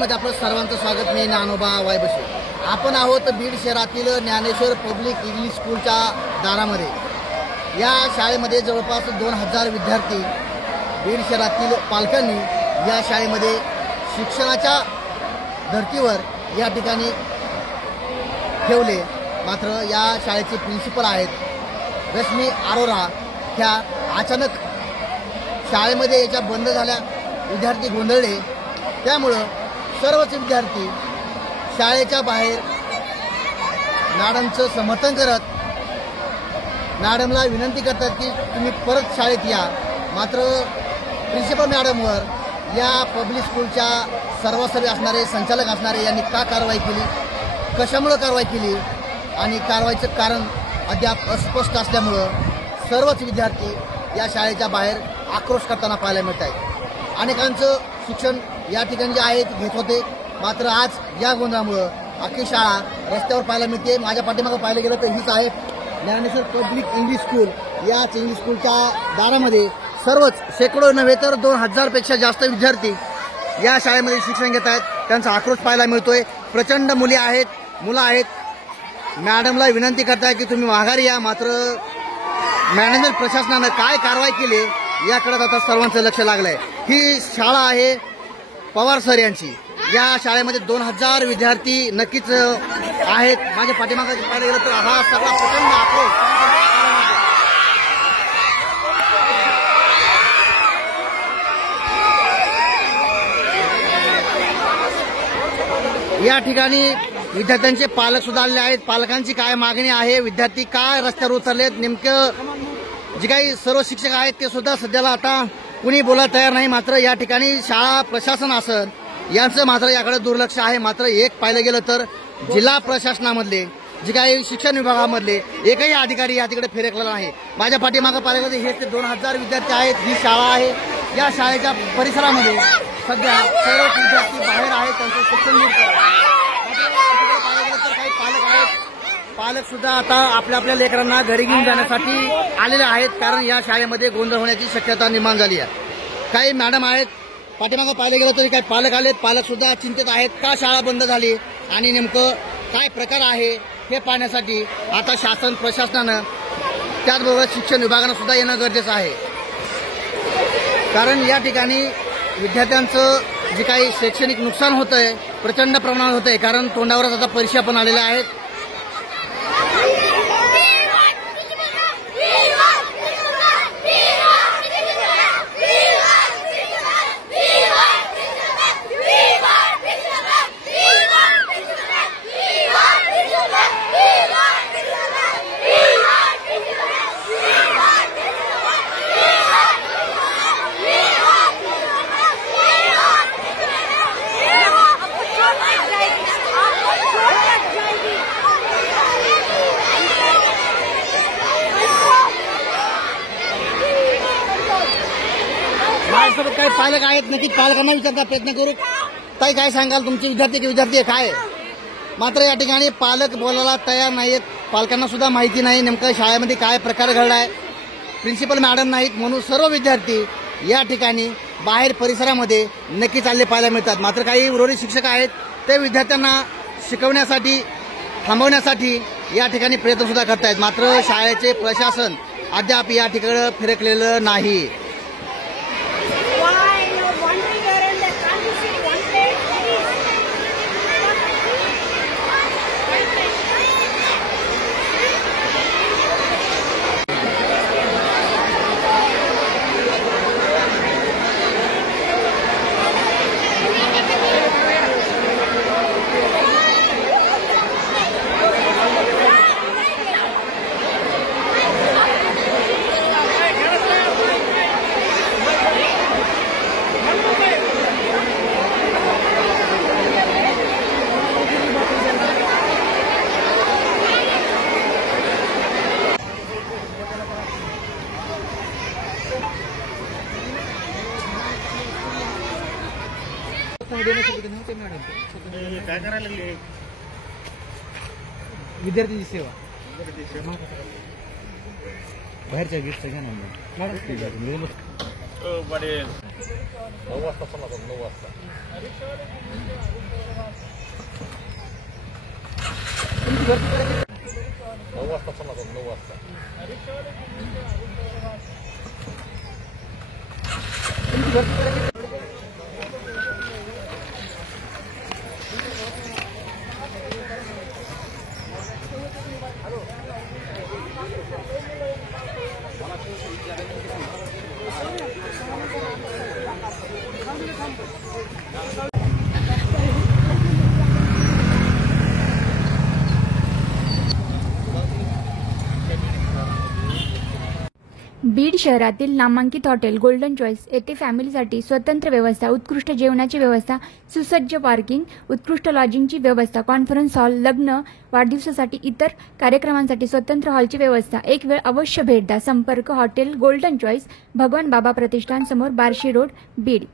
मध्ये आपलं सर्वांचं स्वागत. मी ज्ञानोबा वायबशी. आपण आहोत बीड शहरातील ज्ञानेश्वर पब्लिक इंग्लिश स्कूलच्या दारामध्ये. या शाळेमध्ये जवळपास 2000 विद्यार्थी बीड शहरातील पालकांनी या शाळेमध्ये शिक्षणाच्या धर्तीवर या ठिकाणी ठेवले. मात्र या शाळेचे प्रिन्सिपल आहेत रश्मी अरोरा. ह्या अचानक शाळेमध्ये याच्या बंद झाल्या, विद्यार्थी गोंधळले. त्यामुळं सर्वच विद्यार्थी शाळेच्या बाहेर मॅडमचं समर्थन करत मॅडमला विनंती करतात की तुम्ही परत शाळेत या. मात्र प्रिन्सिपल मॅडमवर या पब्लिक स्कूलच्या सर्वस्वी असणारे संचालक असणारे यांनी का कारवाई केली, कशामुळं कारवाई केली आणि कारवाईचं कारण अद्याप अस्पष्ट असल्यामुळं सर्वच विद्यार्थी या शाळेच्या बाहेर आक्रोश करताना पाहायला मिळत आहेत. अनेकांचं शिक्षण या ठिकाणी जे आहे ते घेत होते. मात्र आज या गोंधळामुळं अख्खी शाळा रस्त्यावर पाहायला मिळते. माझ्या पाठीमागं पाहायला गेलं तर हीच आहे ज्ञानेश्वर पब्लिक इंग्लिश स्कूल. याच इंग्लिश स्कूलच्या दारामध्ये सर्वच शेकडो नव्हे तर 2000 पेक्षा जास्त विद्यार्थी या शाळेमध्ये शिक्षण घेत आहेत. त्यांचा आक्रोश पाहायला मिळतोय. प्रचंड मुली आहेत, मुलं आहेत. मॅडमला विनंती करताय की तुम्ही माघारी या. मात्र मॅनेजमेंट प्रशासनानं काय कारवाई केली याकडे आता सर्वांचं लक्ष लागलंय. ही शाळा आहे पवार सर यांची. या शाळेमध्ये 2000 विद्यार्थी नक्कीच आहेत. माझ्या पाठीमागे पाहायला गेलं तर हा सगळा प्रचंड आक्रोश या ठिकाणी विद्यार्थ्यांचे पालक सुद्धा आलेले आहेत. पालकांची काय मागणी आहे, विद्यार्थी काय रस्त्यावर उतरलेत, नेमकं जे काही सर्व शिक्षक आहेत ते सुद्धा सध्याला आता कुणी बोलायला तयार नाही. मात्र या ठिकाणी शाळा प्रशासन असेल यांचं मात्र याकडे दुर्लक्ष आहे. मात्र एक पाहिलं गेलं तर जिल्हा प्रशासनामधले जे काही शिक्षण विभागामधले एकही अधिकारी या तिकडे फिरकलेला नाही. माझ्या पाठीमागं पाहिलं गेलं हे 2000 विद्यार्थी आहेत. ही शाळा आहे. या शाळेच्या परिसरामध्ये सध्या सर्व विद्यार्थी बाहेर आहेत, त्यांचं शिक्षण मिळतं. पाहिलं गेलं तर काही पालक आहेत. पालक सुद्धा आता आपल्या आपल्या लेकरांना घरी घेऊन जाण्यासाठी आलेले आहेत, कारण या शाळेमध्ये गोंधळ होण्याची शक्यता निर्माण झाली आहे. काही मॅडम आहेत. पाठीमागं पाहिलं गेलं तरी काही पालक आलेत. पालक सुद्धा चिंतित आहेत का शाळा बंद झाली आणि नेमकं काय प्रकार आहे हे पाहण्यासाठी आता शासन प्रशासनानं त्याचबरोबर शिक्षण विभागानं सुद्धा येणं गरजेचं आहे. कारण या ठिकाणी विद्यार्थ्यांचं जे काही शैक्षणिक नुकसान होतंय प्रचंड प्रमाणात होतंय. कारण तोंडावरच आता परीक्षा पण आलेल्या आहेत. माझ्यासोबत काही पालक आहेत. नक्कीच पालकांना विचारता प्रयत्न करू. ताई, काय सांगाल, तुमचे विद्यार्थी की विद्यार्थी आहे काय? मात्र या ठिकाणी पालक बोलायला तयार नाहीत. पालकांना सुद्धा माहिती नाही नेमकं शाळेमध्ये काय प्रकार घडलाय. प्रिन्सिपल मॅडम नाहीत म्हणून सर्व विद्यार्थी या ठिकाणी बाहेर परिसरामध्ये नक्की चालले पाहायला मिळतात. मात्र काही उर्वरित शिक्षक आहेत ते विद्यार्थ्यांना शिकवण्यासाठी थांबवण्यासाठी या ठिकाणी प्रयत्न सुद्धा करतायत. मात्र शाळेचे प्रशासन अद्याप या ठिकाणी फिरकलेलं नाही. काय करायला लागले विद्यार्थी सेवा बाहेरच्या गिफ्ट घ्या ना. पडेल 9 वाजता सणाचा 9 वाजता नऊ वाजता सणाचा 9 वाजता बीड शहरातील नामांकित हॉटेल गोल्डन चॉईस येथे फॅमिलीसाठी स्वतंत्र व्यवस्था, उत्कृष्ट जेवणाची व्यवस्था, सुसज्ज पार्किंग, उत्कृष्ट लॉजिंगची व्यवस्था, कॉन्फरन्स हॉल, लग्न, वाढदिवसासाठी इतर कार्यक्रमांसाठी स्वतंत्र हॉलची व्यवस्था. एक वेळ अवश्य भेट द्या. संपर्क हॉटेल गोल्डन चॉईस, भगवान बाबा प्रतिष्ठान समोर, बार्शी रोड, बीड.